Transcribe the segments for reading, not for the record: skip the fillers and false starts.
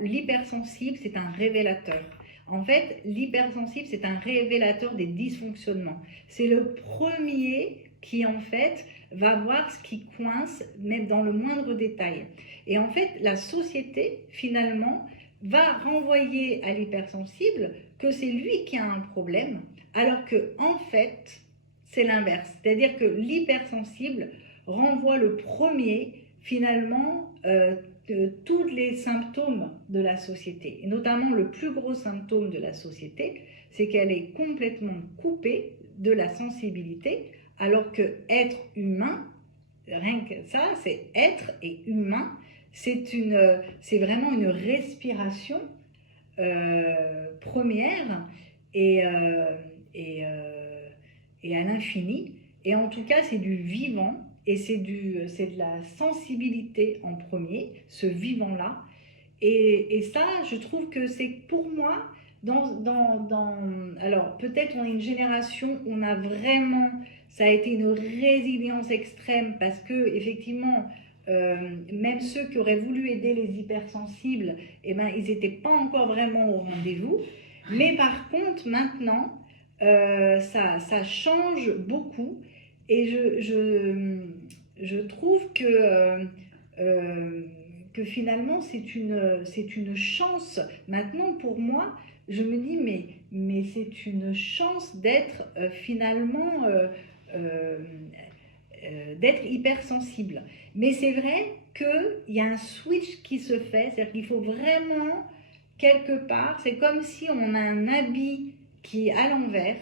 L'hypersensible, c'est un révélateur. En fait, l'hypersensible, c'est un révélateur des dysfonctionnements. C'est le premier qui, en fait, va voir ce qui coince, même dans le moindre détail. Et en fait, la société, finalement, va renvoyer à l'hypersensible que c'est lui qui a un problème, alors que, en fait, c'est l'inverse. C'est-à-dire que l'hypersensible renvoie le premier, finalement, tous les symptômes de la société. Et notamment, le plus gros symptôme de la société, c'est qu'elle est complètement coupée de la sensibilité, alors que être humain, rien que ça, c'est être et humain, c'est vraiment une respiration première et, et, euh, et à l'infini. Et en tout cas, c'est du vivant et c'est de la sensibilité en premier, ce vivant-là. Et ça, je trouve que c'est pour moi, alors peut-être on est une génération où on a vraiment, ça a été une résilience extrême parce que effectivement, même ceux qui auraient voulu aider les hypersensibles, eh ben, ils n'étaient pas encore vraiment au rendez-vous. Mais par contre, maintenant, ça change beaucoup et je trouve que finalement c'est une chance. Maintenant pour moi, je me dis mais c'est une chance d'être finalement d'être hypersensible. Mais c'est vrai qu'il y a un switch qui se fait, c'est-à-dire qu'il faut vraiment quelque part, c'est comme si on a un habit qui est à l'envers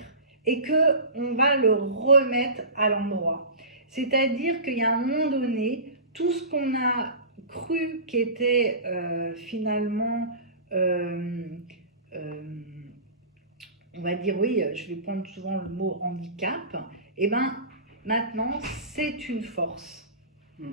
et qu'on va le remettre à l'endroit. C'est-à-dire qu'il y a un moment donné, tout ce qu'on a cru qui était finalement, euh, on va dire, oui, je vais prendre souvent le mot handicap, et ben maintenant c'est une force.